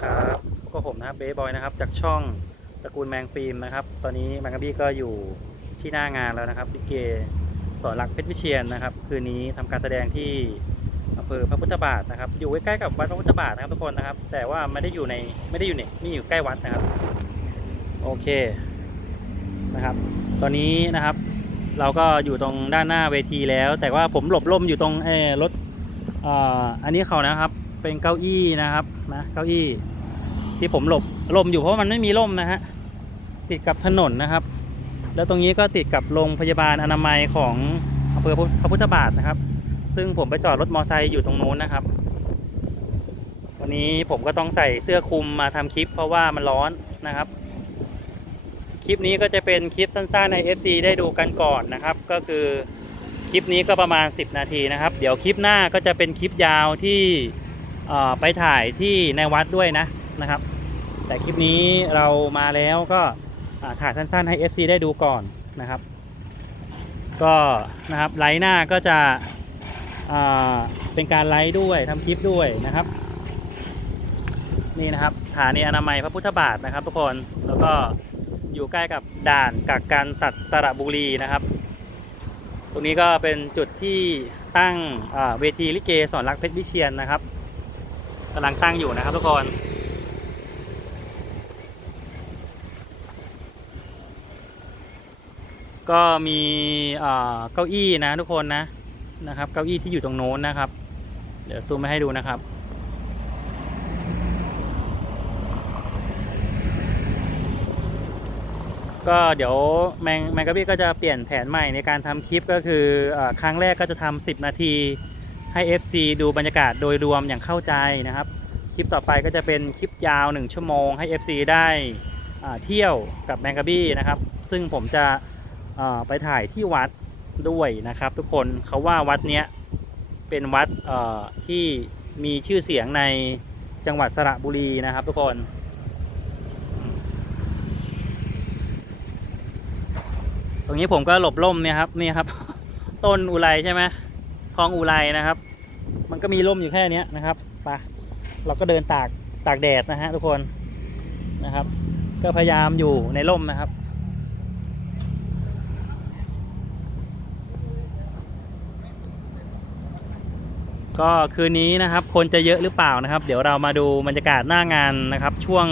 ครับก็ผมนะครับเบย์บอยนะครับจากช่องตระกูลแมงฟิล์มนะครับ ตอนนี้แมงกะบี้ก็อยู่ที่หน้างานแล้วนะครับลิเกสอนรักเพชรวิเชียนนะครับ คืนนี้ทำการแสดงที่อำเภอพระพุทธบาทนะครับ อยู่ใกล้ๆกับวัดพระพุทธบาทนะครับทุกคนนะครับ แต่ว่าไม่ได้อยู่ในไม่ได้อยู่ในไม่อยู่ใกล้วัดนะครับ โอเคนะครับ ตอนนี้นะครับ เราก็อยู่ตรงด้านหน้าเวทีแล้ว แต่ว่าผมหลบล่มอยู่ตรงเอรถออันนี้เขานะครับ เป็นเก้าอี้นะครับ นะเก้าอี้ที่ผมหลบลมอยู่เพราะมันไม่มีล่มนะฮะติดกับถนนนะครับ แล้วตรงนี้ก็ติดกับโรงพยาบาลอนามัยของอำเภอพระพุทธบาทนะครับ ซึ่งผมไปจอดรถมอไซค์อยู่ตรงโน้นนะครับ วันนี้ผมก็ต้องใส่เสื้อคลุมมาทำคลิปเพราะว่ามันร้อนนะครับ คลิปนี้ก็จะเป็นคลิปสั้นๆให้ FC ได้ดูกันก่อนนะครับ ก็คือคลิปนี้ก็ประมาณ 10 นาทีนะครับ เดี๋ยวคลิปหน้าก็จะเป็นคลิปยาวที่ ไปถ่ายที่ในวัดด้วยนะนะครับ แต่คลิปนี้เรามาแล้วก็ถ่ายสั้นๆให้ FC ได้ดูก่อนนะครับ ก็นะครับไลฟ์หน้าก็จะเป็นการไลฟ์ด้วยทำคลิปด้วยนะครับนี่นะครับสถานีอนามัยพระพุทธบาทนะครับ ทุกคนแล้วก็อยู่ใกล้กับด่านกักกันสัตว์สระบุรีนะครับ ตรงนี้ก็เป็นจุดที่ตั้งเวทีลิเกสอนรักเพชรวิเชียนนะครับ กำลังตั้งอยู่นะครับทุกคน ก็มีเก้าอี้นะทุกคนนะนะครับเก้าอี้ที่อยู่ตรงโน้นนะครับ เดี๋ยวซูมมาให้ดูนะครับก็เดี๋ยวแมงแมงกะบี้ก็จะเปลี่ยนแผนใหม่ในการทำคลิปก็คืออครั้งแรกก็จะทำ10 นาที ให้ FC ดูบรรยากาศโดยรวมอย่างเข้าใจนะครับ คลิปต่อไปก็จะเป็นคลิปยาว 1 ชั่วโมงให้ FC ได้เที่ยวกับแมงกะบี้นะครับ ซึ่งผมจะไปถ่ายที่วัดด้วยนะครับ ทุกคนเขาว่าวัดเนี้ยเป็นวัดที่มีชื่อเสียงในจังหวัดสระบุรีนะครับ ทุกคนตรงนี้ผมก็หลบร่มเนี่ยครับนี่ครับ ต้นอุไรใช่ไหม คลองอุไรนะครับ มันก็มีร่มอยู่แค่นี้นะครับไปเราก็เดินตากตากแดดนะฮะทุกคนนะครับ ก็พยายามอยู่ในร่มนะครับก็คืนนี้นะครับคนจะเยอะหรือเปล่านะครับ เดี๋ยวเรามาดูบรรยากาศหน้างานนะครับ ช่วง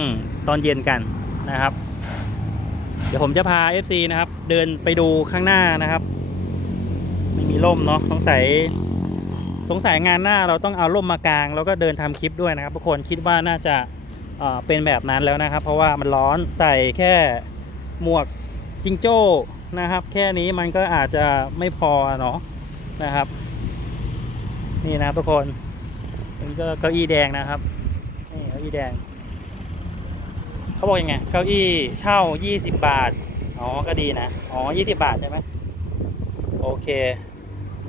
ตอนเย็นกันนะครับ เดี๋ยวผมจะพา FC นะครับ เดินไปดูข้างหน้านะครับ มีร่มเนาะสงสัยสงสัยงานหน้าเราต้องเอาร่มมากาง แล้วก็เดินทำคลิปด้วยนะครับทุกคนคิดว่าน่าจะเป็นแบบนั้นแล้วนะครับ เพราะว่ามันร้อนใส่แค่หมวกจิงโจ้นะครับ แค่นี้มันก็อาจจะไม่พอเนาะนะครับ นี่นะทุกคนนี่ก็เก้าอี้แดงนะครับนี่เก้าอี้แดงเขาบอกยังไงเก้าอี้เช่า 20 บาทอ๋อก็ดีนะอ๋อ20 บาทใช่ไหมโอเค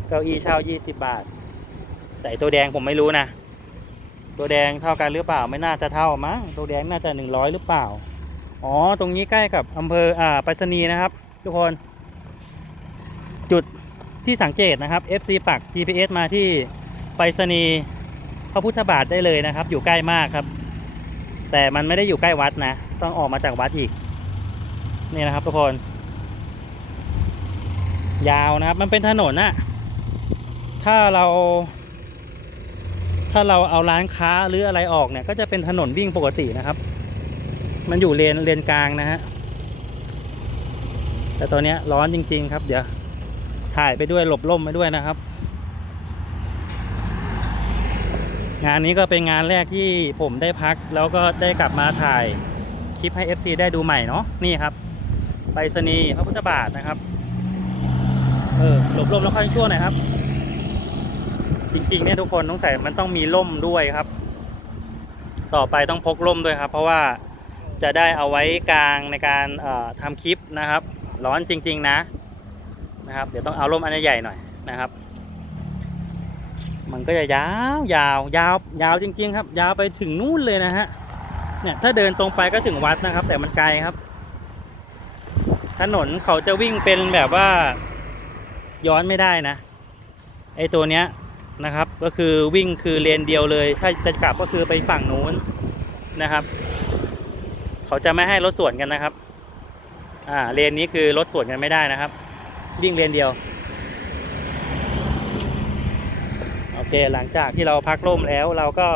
เก้าอี้เช่า20 บาท แต่ตัวแดงผมไม่รู้นะ ตัวแดงเท่ากันหรือเปล่าไม่น่าจะเท่ามั้งตัวแดงน่าจะ 100 หรือเปล่า อ๋อ ตรงนี้ใกล้กับอำเภออ่าไปรษณีย์นะครับ ทุกคน จุดที่สังเกตนะครับ FC ปัก GPS มาที่ไปรษณีย์พระพุทธบาทได้เลยนะครับ อยู่ใกล้มากครับ แต่มันไม่ได้อยู่ใกล้วัดนะ ต้องออกมาจากวัดอีก นี่นะครับทุกคน ยาวนะครับ มันเป็นถนนน่ะ ถ้าเรา ถ้าเราเอาร้านค้าหรืออะไรออกเนี่ย ก็จะเป็นถนนวิ่งปกตินะครับ มันอยู่เลนเลนกลางนะฮะแต่ตอนนี้ร้อนจริง ๆ ครับ เดี๋ยวถ่ายไปด้วยหลบล่มไปด้วยนะครับ งานนี้ก็เป็นงานแรกที่ผมได้พัก แล้วก็ได้กลับมาถ่ายคลิปให้ FC ได้ดูใหม่เนาะนี่ครับไปรษณีย์พระพุทธบาทนะครับ เออหลบลมแล้วค่อยชั่วหน่อยครับ จริงๆเนี่ยทุกคนต้องใส่มันต้องมีร่มด้วยครับ ต่อไปต้องพกร่มด้วยครับ เพราะว่าจะได้เอาไว้กลางในการเอ่อทำคลิปนะครับ ร้อนจริง ๆนะนะครับ เดี๋ยวต้องเอาร่มอันใหญ่ๆหน่อยนะครับ มันก็จะยาวยาวยาวยาวจริง ๆ ครับ ยาวไปถึงนู่นเลยนะฮะเนี่ยถ้าเดินตรงไปก็ถึงวัดนะครับ แต่มันไกลครับ ถนนเขาจะวิ่งเป็นแบบว่าย้อนไม่ได้นะไอตัวเนี้ย นะครับ ก็คือวิ่งคือเลนเดียวเลย ถ้าจะกลับก็คือไปฝั่งนู้นนะครับ เขาจะไม่ให้รถสวนกันนะครับ อ่าเลนนี้คือรถสวนกันไม่ได้นะครับ วิ่งเลนเดียวโอเคหลังจากที่เราพักร่มแล้วเราก็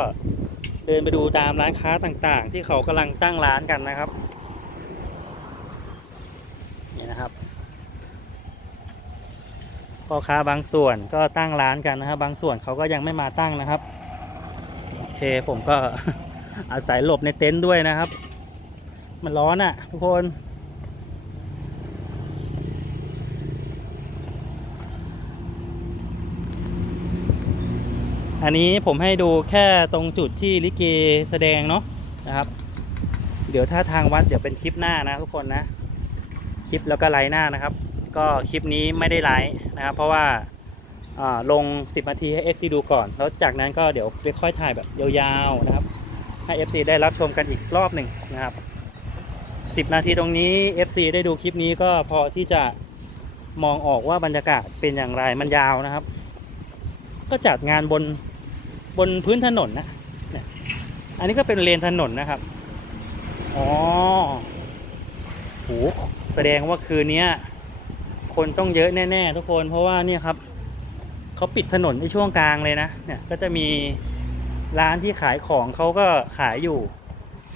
เดินไปดูตามร้านค้าต่างๆ ที่เขากำลังตั้งร้านกันนะครับ นี่นะครับ พ่อค้าบางส่วนก็ตั้งร้านกันนะครับ บางส่วนเขาก็ยังไม่มาตั้งนะครับโอเคผมก็อาศัยหลบในเต็นท์ด้วยนะครับ มันร้อนอะ่ะ ทุกคนอันนี้ผมให้ดูแค่ตรงจุดที่ลิเกแสดงเนาะนะครับ เดี๋ยวถ้าทางวัดเดี๋ยวเป็นคลิปหน้านะทุกคนนะ คลิปแล้วก็ไลฟ์หน้านะครับ ก็คลิปนี้ไม่ได้ไลฟ์นะครับ เพราะว่าลง 10นาทีให้ FC ดูก่อน แล้วจากนั้นก็เดี๋ยวไปค่อยถ่ายแบบยาวๆนะครับ ให้ FC ได้รับชมกันอีกรอบหนึ่งนะครับ 10 นาทีตรงนี้ FC ได้ดูคลิปนี้ก็พอที่จะมองออกว่าบรรยากาศเป็นอย่างไรมันยาวนะครับ ก็จัดงานบนบนพื้นถนนนะเนี่ยอันนี้ก็เป็นเลนถนนนะครับ อ๋อโหแสดงว่าคืนนี้ คนต้องเยอะแน่ ๆ ทุกคน เพราะว่าเนี่ยครับเขาปิดถนนในช่วงกลางเลยนะ เนี่ยก็จะมีร้านที่ขายของเขาก็ขายอยู่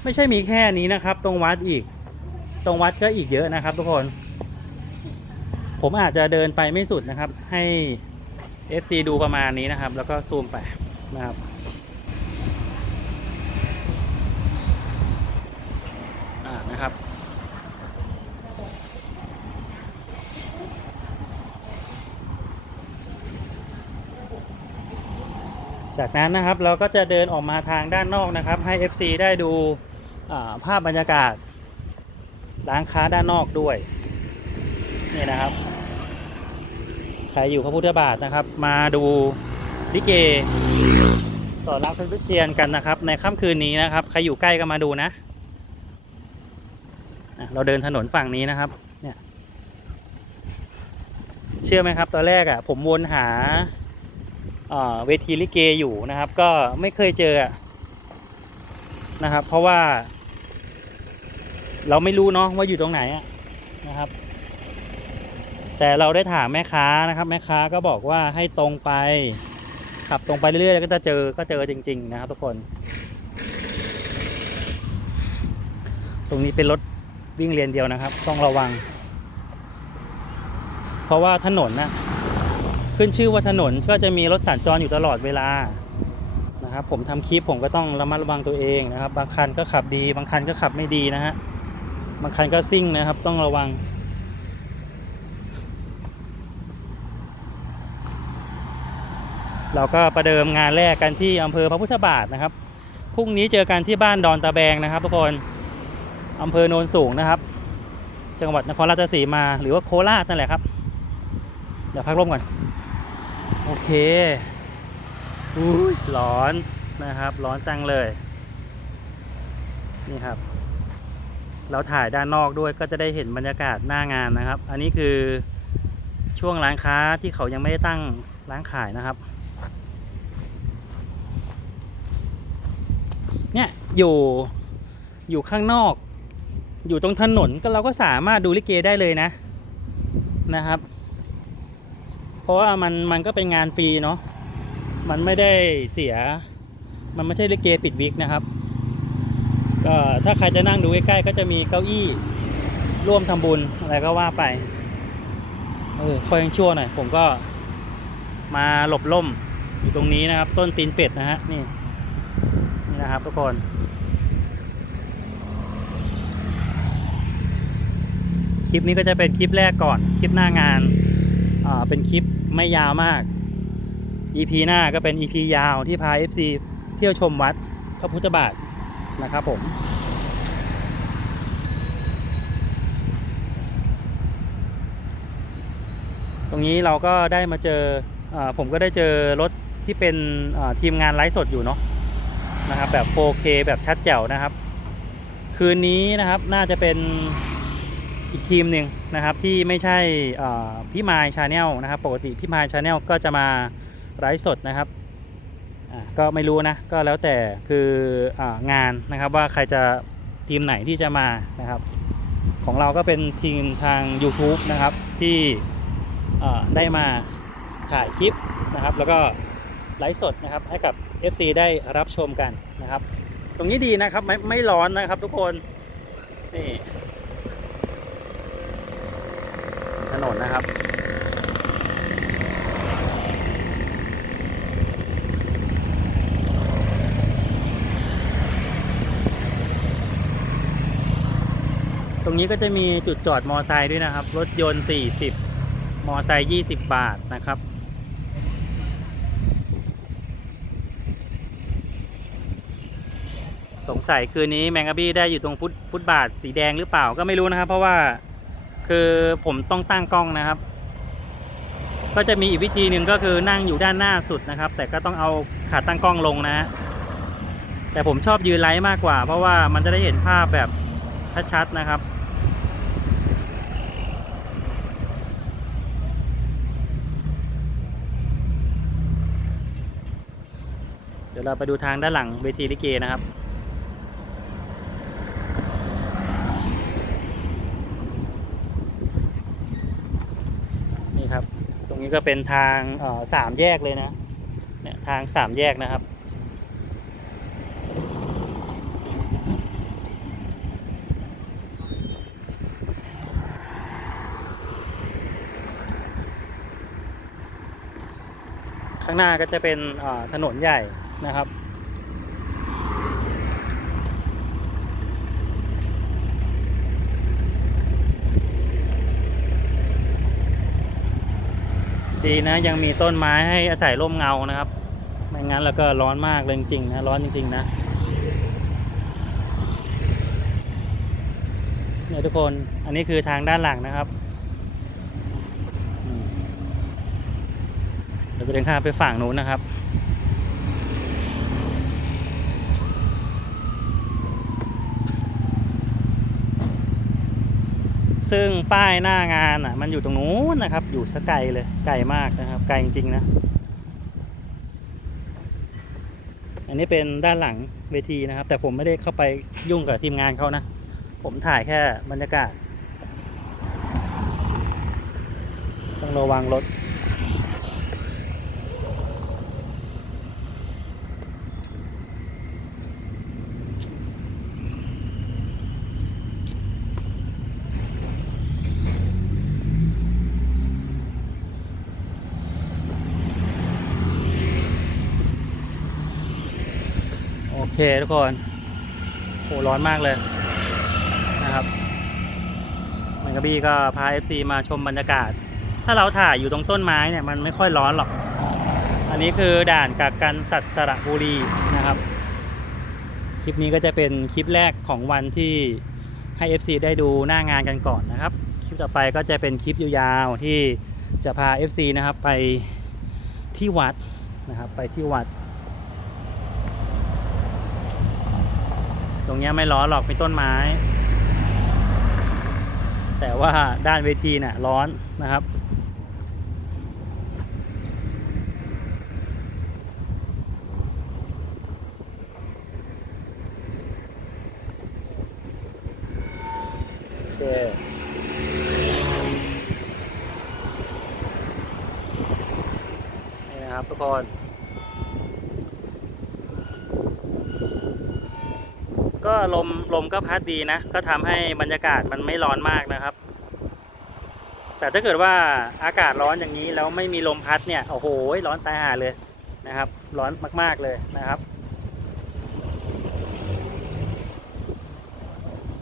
ไม่ใช่มีแค่นี้นะครับ ตรงวัดอีก ตรงวัดก็อีกเยอะนะครับ ทุกคน ผมอาจจะเดินไปไม่สุดนะครับ ให้ FC ดูประมาณนี้นะครับ แล้วก็ซูมไปนะครับ อ่านะครับ จากนั้นนะครับเราก็จะเดินออกมาทางด้านนอกนะครับ ให้ FC ได้ดูภาพบรรยากาศร้านค้าด้านนอกด้วยนี่นะครับใครอยู่พระพุทธบาทนะครับ มาดูลิเกสอนรักเพชรวิเชียนกันนะครับ ในค่ำคืนนี้นะครับ ใครอยู่ใกล้ก็มาดูนะ เราเดินถนนฝั่งนี้นะครับ เนี่ย เชื่อไหมครับ ตอนแรกอะ ผมวนหา เวทีลิเกอยู่นะครับ ก็ไม่เคยเจอนะครับ เพราะว่า เราไม่รู้เนาะว่าอยู่ตรงไหนนะครับ แต่เราได้ถามแม่ค้านะครับ แม่ค้าก็บอกว่าให้ตรงไป ขับตรงไปเรื่อยๆแล้วก็จะเจอก็เจอจริง ๆ นะครับ ทุกคน ตรงนี้เป็นรถวิ่งเลนเดียวนะครับ ต้องระวัง เพราะว่าถนนนะ ขึ้นชื่อว่าถนนก็จะมีรถสัญจรอยู่ตลอดเวลานะครับผมทำคลิปผมก็ต้องระมัดระวังตัวเองนะครับ บางคันก็ขับดี บางคันก็ขับไม่ดีนะฮะบางคันก็ซิ่งนะครับ ต้องระวัง เราก็ประเดิมงานแรกกันที่อำเภอพระพุทธบาทนะครับพรุ่งนี้เจอกันที่บ้านดอนตะแบงนะครับทุกคนอำเภอโนนสูงนะครับ จังหวัดนครราชสีมาหรือว่าโคราชนั่นแหละครับ เดี๋ยวพักร่มก่อน โอเคอุ้ยร้อนนะครับ ร้อนจังเลย นี่ครับ เราถ่ายด้านนอกด้วยก็จะได้เห็นบรรยากาศหน้างานนะครับ อันนี้คือช่วงร้านค้าที่เขายังไม่ได้ตั้งร้านขายนะครับ เนี่ยอยู่อยู่ข้างนอก อยู่ตรงถนนก็เราก็สามารถดูลิเกได้เลยนะนะครับ เพราะว่ามันมันก็เป็นงานฟรีเนาะมันไม่ได้เสีย มันไม่ใช่ลิเกปิดวิกนะครับ ก็ถ้าใครจะนั่งดูใกล้ๆก็จะมีเก้าอี้ร่วมทำบุญอะไรก็ว่าไปเออคอยยังชั่วหน่อยผมก็มาหลบล่มอยู่ตรงนี้นะครับ ต้นตีนเป็ดนะฮะนี่นี่นะครับทุกคนคลิปนี้ก็จะเป็นคลิปแรกก่อน คลิปหน้างาน อ่า เป็นคลิป ไม่ยาวมาก EP หน้าก็เป็น EP ยาวที่พา FC เที่ยวชมวัดพระพุทธบาทนะครับผมตรงนี้เราก็ได้มาเจออผมก็ได้เจอรถที่เป็นทีมงานไลฟ์สดอยู่เนาะนะครับแบบ 4K แบบชัดแจ๋วนะครับ คืนนี้นะครับน่าจะเป็น อีกทีมหนึ่งนะครับที่ไม่ใช่พี่มายชาแนลนะครับ ปกติพี่มายชาแนลก็จะมาไลฟ์สดนะครับก็ไม่รู้นะก็แล้วแต่คือองานนะครับว่าใครจะทีมไหนที่จะมานะครับ ของเราก็เป็นทีมทาง YouTube นะครับที่ได้มาถ่ายคลิปนะครับ แล้วก็ไลฟ์สดนะครับให้กับ FC ได้รับชมกันนะครับ ตรงนี้ดีนะครับไม่ไม่ร้อนนะครับทุกคนนี่ถ นนนะครับ ตรงนี้ก็จะมีจุดจอดมอไซค์ด้วยนะครับ รถยนต์ 40 มอไซค์ 20 บาทนะครับสงสัยคืนนี้แมงกะบี้ได้อยู่ตรงฟุตฟุตบาทสีแดงหรือเปล่าก็ไม่รู้นะครับ เพราะว่า คือผมต้องตั้งกล้องนะครับ ก็จะมีอีกวิธีหนึ่งก็คือนั่งอยู่ด้านหน้าสุดนะครับ แต่ก็ต้องเอาขาตั้งกล้องลงนะฮะแต่ผมชอบยืนไลฟ์มากกว่า เพราะว่ามันจะได้เห็นภาพแบบชัดๆนะครับเดี๋ยวเราไปดูทางด้านหลังเวทีลิเกนะครับ ตรง นี้ก็เป็นทางสามแยกเลยนะ เนี่ยทางสามแยกนะครับ ข้างหน้าก็จะเป็นถนนใหญ่นะครับ ดีนะ ยังมีต้นไม้ให้อาศัยร่มเงานะครับ ไม่งั้นแล้วก็ร้อนมากเลยจริงๆนะร้อนจริง ๆ นะเนี่ยทุกคนอันนี้คือทางด้านหลังนะครับเราจะเดินข้ามไปฝั่งนู้นนะครับ ซึ่งป้ายหน้างานอะ มันอยู่ตรงนู้นนะครับ อยู่สกไกลเลยไกลมากนะครับ ไกลจริงๆนะ อันนี้เป็นด้านหลังเวทีนะครับ แต่ผมไม่ได้เข้าไปยุ่งกับทีมงานเขานะ ผมถ่ายแค่บรรยากาศ ต้องระวังรถ ทุกคนโหร้อนมากเลยนะครับมันกระบี้ก็พา FC มาชมบรรยากาศ ถ้าเราถ่ายอยู่ตรงต้นไม้เนี่ยมันไม่ค่อยร้อนหรอก อันนี้คือด่านกักกันสัตว์สระบุรีนะครับ คลิปนี้ก็จะเป็นคลิปแรกของวันที่ให้ FC ได้ดูหน้างานกันก่อนนะครับ คลิปต่อไปก็จะเป็นคลิปยาวๆที่จะพา FC นะครับไปที่วัดนะครับไปที่วัด ตรงเนี้ยไม่ร้อนหรอกมีต้นไม้ แต่ว่าด้านเวทีน่ะร้อนนะครับ โอเคนี่นะครับทุกคน ลมลมก็พัดดีนะ ก็ทำให้บรรยากาศมันไม่ร้อนมากนะครับ แต่ถ้าเกิดว่าอากาศร้อนอย่างนี้แล้วไม่มีลมพัดเนี่ยโอ้โหร้อนตายห่าเลยนะครับ ร้อนมาก ๆเลยนะครับ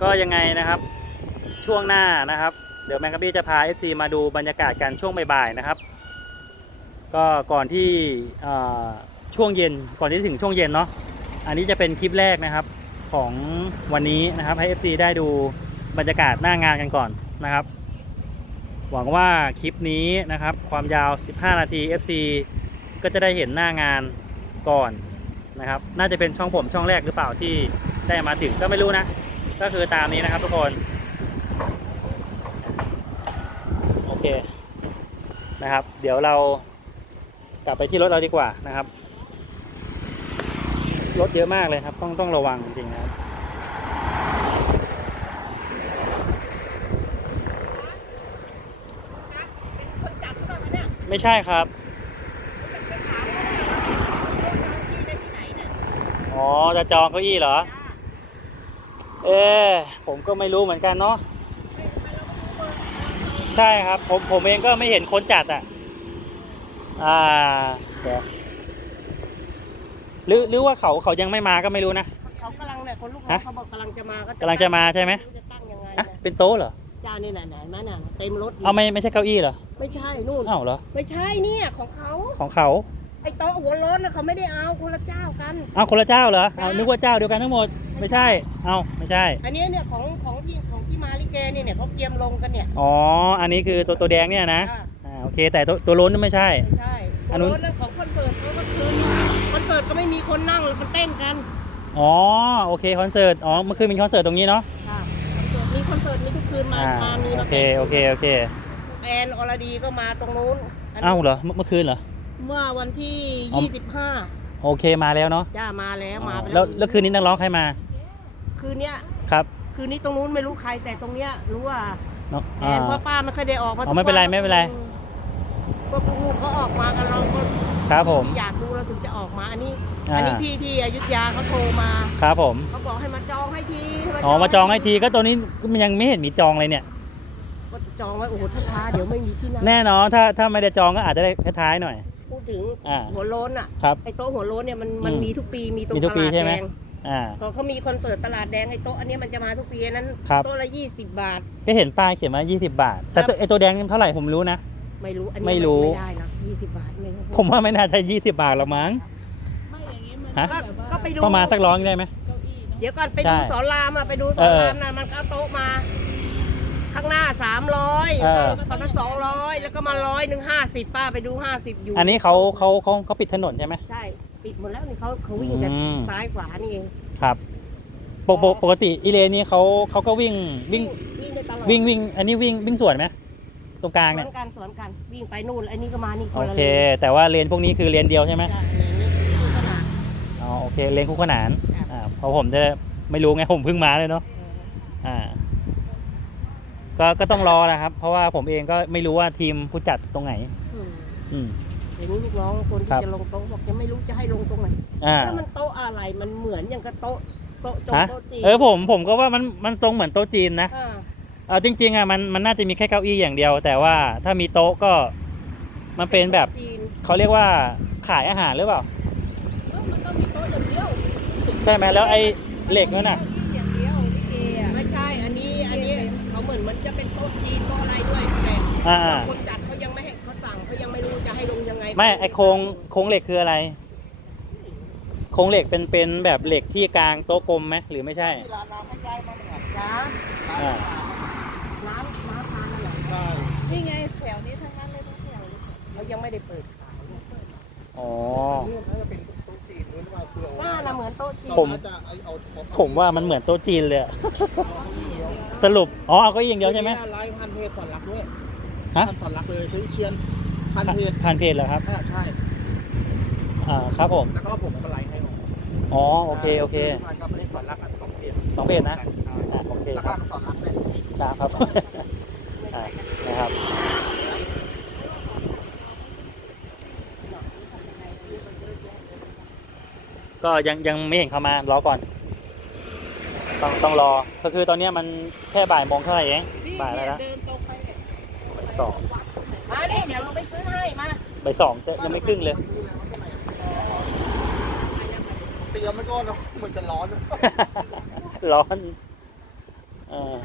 ก็ยังไงนะครับ ช่วงหน้านะครับ เดี๋ยวแมงกะบี้จะพา FC มาดูบรรยากาศกันช่วงบ่ายๆนะครับ ก็ก่อนที่ช่วงเย็นก่อนที่ถึงช่วงเย็นเนาะอันนี้จะเป็นคลิปแรกนะครับ ของวันนี้นะครับให้ FC ได้ดูบรรยากาศหน้างานกันก่อนนะครับ หวังว่าคลิปนี้นะครับความยาว 15 นาที FC ก็จะได้เห็นหน้างานก่อนนะครับ น่าจะเป็นช่องผมช่องแรกหรือเปล่าที่ได้มาถึงก็ไม่รู้นะ ก็คือตามนี้นะครับทุกคน โอเคนะครับ เดี๋ยวเรากลับไปที่รถเราดีกว่านะครับ รถเยอะมากเลยครับ ต้องต้องระวังจริงๆนะครับเป็นคนจัดหรือเปล่าคะเนี่ยไม่ใช่ครับไปถามเขาได้ว่าที่ได้ที่ไหนเนี่ยอ๋อ จะจองเก้าอี้เหรอจ้าเออผมก็ไม่รู้เหมือนกันเนาะไม่ไม่เราก็รู้เบอร์ใช่ครับ ผมผมเองก็ไม่เห็นคนจัดอะ อ่า เดี๋ยว หรือหรือว่าเขาเขายังไม่มาก็ไม่รู้นะ เขากำลังเนี่ยคนลูกน้องฮะ เขาบอกกำลังจะมาก็กำลังจะมาใช่ไหมรู้จะตั้งยังไงอะนะเป็นโต๊ะเหรอจ้านี่ไหนไหนไหมน่ะเต็มรถยู่เอาไม่ไม่ใช่เก้าอี้เหรอไม่ใช่นู่น อ้าวเหรอไม่ใช่เนี่ยของเขาของเขาไอ้โต๊ะหัวโล้นน่ะเขาไม่ได้เอาคนละเจ้ากัน เอาคนละเจ้าเหรอเอาจ้ะนึกว่าเจ้าเดียวกันทั้งหมดไม่ใช่เอาไม่ใช่อันเนี้ยเนี่ยของของที่ของที่มาลิเกเนี่ยเนี่ยเขาเกียมลงกันเนี่ยอ๋ออันนี้คือตัวตัวแดงเนี่ยนะจ้าอ่าโอเคแต่ตัวตัวล้นนั่นไม่ใช่ ไม่ใช่อัหันวนู้นโล้นนั่นของคอนเสิร์ตเขาก็คืนคอนเสิ ร์ตก็ไม่มีคนนั่งแล้วมันเต้นกันอ๋อโอเคคอนเสิร์ตอ๋อเมื่อคืนมีคอนเสิร์ตตรงนี้เนาะค่ะมีคอนเสิร์ตมีทุกคืนมาอ่ามามีโอมาเคโอเคโอเคแอนอรดีก็มาตรงนู้นนนี้อ้าวเหรอเมื่อเมื่อคืนเหรอ เมื่อวันที่อ๋อ ยี่สิบห้าโอเคมาแล้วเนาะจ้ามาแล้วมาไปแล้วแล้วคืนนี้นักร้องใครมาคืนเนี้ยครับคืนนี้ตรงนู้นไม่รู้ใครแต่ตรงเนี้ยรู้ว่าเนาะแออ่านเพ่อป้าไม่เคอยได้ออกมาอ๋อไม่เป็นไรไม่เป็นไร พวกลูกๆเขาออกมากันเราก็ครับผม อยากดูเราถึง จะออกมาอันนี้อ่าอันนี้พี่ที่อยุธยาเขาโทรมาครับผมเขาบอกให้มาจองให้ทีให้อ๋อมาจองให้ทีก็ตัวนี้มันยังไม่เห็นมีจองเลยเนี่ยก็จองไว้โอ้โหถ้าช้าเดี๋ยวไม่มีที่นั่งแน่นอนถ้าถ้าไม่ได้จองก็อาจจะได้ท้ายๆหน่อย พูดถึงอ่าหัวโล้นอะครับไอ้โต๊ะหัวโล้นเนี่ยมันมันอืมมีทุกปีมีตรงมีทุกตปีลาดใช่ไหมแดงอ่าเขาเขามีคอนเสิร์ตตลาดแดงไอ้โต๊ะอันเนี้ยมันจะมาทุกปีอันนั้นครับโต๊ะละยี่สิบบาท ก็เห็นป้ายเขียนมา20บาท แต่ตัวไอตัวแดงนี่เท่าไหร่ผมรู้นะ ไม่รู้อันนี้ไม่รู้ไม่ได้หรอก ยี่สิบบาทไม่รู้ผมว่าไม่น่าใช่20บาทหรอกมั้ง ไม่อย่างนี้มันฮะ ก็ก็ไปดูประมาณสักร้อยได้ไหม เก้าอี้เนาะเดี๋ยวก่อนไปใช่ดูสอนรามอะไปดูสเออนอรามนะมันก็เอาโต๊ะมา ข้างหน้าสามร้อยเออ ตอนนั้นสองร้อยแล้วก็มาร้อยหนึ่งห้าสิบป้าไปดูห้าสิบอยู่อันนี้เขาเขาเขาเขาปิดถนนใช่ไหม ใช่ ปิดหมดแล้วนี่เขาเขาวิ่งกันอืม ซ้ายขวานี่เองครับปกปกปกติอีเลนนี่เขาเขาก็วิ่งวิ่งวิ่งได้ตลอดวิ่งวิ่ง อันนี้วิ่งวิ่งสวนไหม ตรงกลางสเนี่วยนกันสวนกันวิ่งไปนู่นอันนี้ก็มานี่คโอนละเคแต่ว่าเลนพวกนี้คือเลนเดียวใช่ไหมใช่เลนนี้คู่ขนาดอ๋อโอเคเลนคู่ขนานครับ อ่าเพราะผมจะไม่รู้ไงผมเพิ่งมาเลยเนาะเอออ่าก็ก็ต้องรอนะครับ เพราะว่าผมเองก็ไม่รู้ว่าทีมผู้จัดตรงไหน อืมอืม เดี๋ยวนี้ลูกน้องคนครัที่บ จะลงโต๊ะบอกยังไม่รู้จะให้ลงตรงไหนอ่าแล้วมันโต๊ะอะไรมันเหมือนอย่างกับโต๊ะโต๊ะจงฮะโต๊ะจีนเออผมผมก็ว่ามันมันทรงเหมือนโต๊ะจีนนะ อ่า เออจริงๆอะมันมันน่าจะมีแค่เก้าอี้อย่างเดียว แต่ว่าถ้ามีโต๊ะก็มันเป็นแบบจีนเขาเรียกว่าขายอาหารหรือเปล่า เออมันต้องมีโต๊ะอย่างเดียวใช่ไหมแล้วไอ้เหล็กนั่นน่ะเก้าอี้อย่างเดียวลิเกอะไม่ใช่ อันนี้อันนี้เขาเหมือนมันจะเป็นโต๊ะจีนโต๊ะอะไรด้วยแต่อ่า คนจัดเขายังไม่ให้เขาสั่งเขายังไม่รู้จะให้ลงยังไงไม่ไอโครงโครงเหล็กคืออะไร โครงเหล็กเป็นเป็นแบบเหล็กที่กลางโต๊ะกลมไหมหรือไม่ใช่ ที่ร้านน้ำให้ใจมาเหมือนจ้าอ่าน้ำน้ำทานนั่นแหละนี่ไงแถวนี้ทั้งนั้นเลยทั้งแถวเลยเขายังไม่ได้เปิดขายอ๋อหน้าน่ะเหมือนโต๊ะจีนผมผมว่ามันเหมือนโต๊ะจีนเลยอะสรุป อ๋อเอาเก็อย่างเดียวใช่ไหมไลฟ์พันเพจสอนรักด้วยฮะ พันสอนรักเลยคือเชียนพันเพจผ่านเพจเหรอครับ อ่าใช่ อ่า ครับผม แล้วก็ผมก็มาไลฟ์ให้อ๋อ โอเค โอเคมาครับให้สอนรักกันสองเพจสองเพจนะ ใช่อ่าโอเคแล้วคก็รับสอนรักเลย ครับครับอ่านะครับ ก็ยังยังไม่เห็นเข้ามารอก่อน ต้องต้องรอ ก็คือตอนเนี้ยมันแค่บ่ายโมงเท่าไหร่เองนี่บ่ายแล้วเนี่ยนะเดินตรงไปเนี่ยบ่ายสองมาดิเดี๋ยวเราไปซื้อให้มาบ่ายสองจะยังไม่ครึ่งเลยเตรียมไว้ก่อนนะเหมือนจะร้อน ร้อนเออ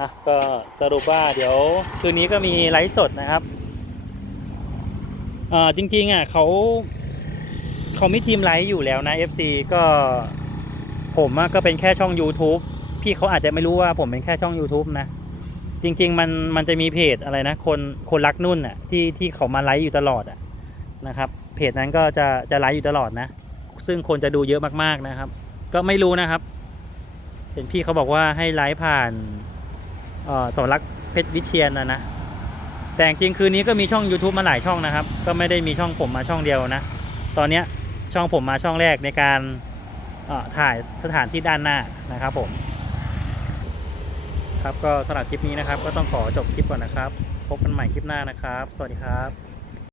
อะก็สรุปว่าเดี๋ยวคืนนี้ก็มีไลฟ์สดนะครับเอ่อจริงๆอะเขาเขามีทีมไลฟ์อยู่แล้วนะ FC ก็ผมก็เป็นแค่ช่อง YouTube พี่เขาอาจจะไม่รู้ว่าผมเป็นแค่ช่อง YouTube นะ จริง ๆ มันมันจะมีเพจอะไรนะคนคนรักนุ่นอะที่ที่เขามาไลฟ์อยู่ตลอดอะนะครับ เพจนั้นก็จะจะไลฟ์อยู่ตลอดนะ ซึ่งคนจะดูเยอะมากๆนะครับ ก็ไม่รู้นะครับ เห็นพี่เขาบอกว่าให้ไลฟ์ผ่าน สอนรักเพชรวิเชียนนะนะแต่จริงคืนนี้ก็มีช่อง YouTube มาหลายช่องนะครับ ก็ไม่ได้มีช่องผมมาช่องเดียวนะ ตอนนี้ช่องผมมาช่องแรกในการถ่ายสถานที่ด้านหน้านะครับผม ครับก็สำหรับคลิปนี้นะครับ ก็ต้องขอจบคลิปก่อนนะครับ พบกันใหม่คลิปหน้านะครับ สวัสดีครับ